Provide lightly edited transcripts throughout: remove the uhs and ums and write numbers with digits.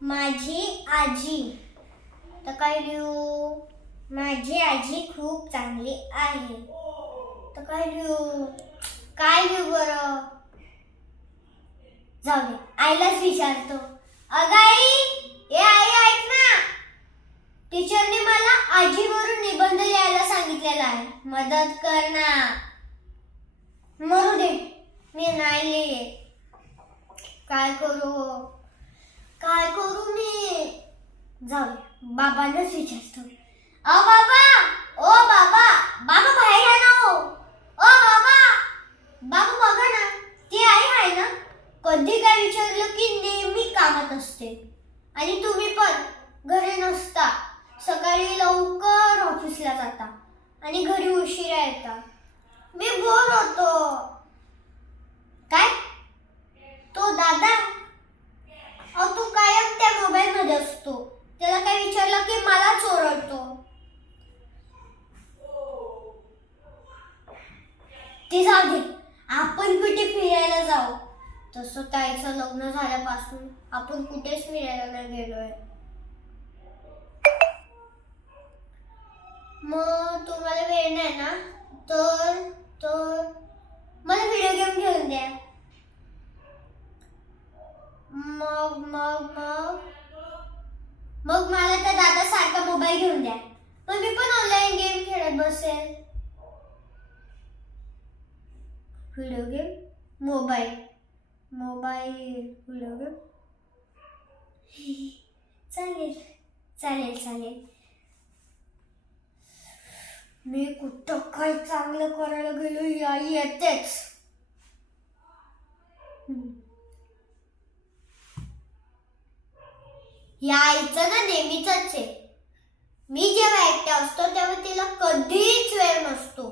माझी आजी. तर काय लिहू? माझी आजी खूप चांगली आहे. तर काय लिहू? काय लिहू बरं? जाऊ दे, आईलाच विचारतो. अगं आई, ए आई ऐक ना, टीचरने मला आजीवरून निबंध लिहायला सांगितलेला आहे, मदत कर ना. मरू दे, मी नाही लिहित. काय करू मी? जाऊ दे, बाबांनाच विचारतो. बाबा, ओ बाबा, बाबा बाहेर आहे ना. हो ओ बाबा, बाबा बघा ना, ती आई आहे ना. कधी काय विचारलं की नेहमी कामात असते. आणि तुम्ही पण घरी नसता. सकाळी लवकर ऑफिसला जाता आणि घरी उशिरा येता. मी बोर होतो. काय? तो दादा, तो कायम त्या मोबाईल मध्ये असतो. त्याला काय विचारलं की मलाच ओरडतो. ते जाऊ दे, आपण कुठे फिरायला जाऊ. तसं ताईचं लग्न झाल्यापासून आपण कुठेच फिरायला नाही गेलोय. मग तुम्हाला वेळ नाही ना, तर मला व्हिडिओ गेम खेळून द्या. मग मला त्या दादा सारखा मोबाईल घेऊन द्या. मग मी पण ऑनलाईन गेम खेळत बसेल. Video game, mobile video game. चालेल. मी कुठं काय चांगलं करायला गेलो, आई येतेच. या आईचं ना नेहमीच आहे. मी जेव्हा एकटा असतो तेव्हा तिला कधीच वेळ नसतो.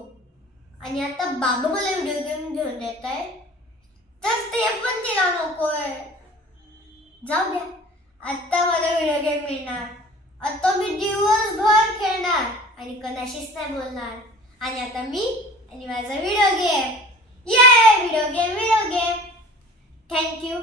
आणि आता बाबा मला व्हिडिओ गेम घेऊन देत आहे, तर ते पण तिला नकोय. जाऊ द्या, आता मला व्हिडिओ गेम मिळणार. आता मी दिवसभर खेळणार आणि कोणाशीच नाही बोलणार. आणि आता मी आणि माझा व्हिडिओ गेम. ये व्हिडिओ गेम. थँक्यू.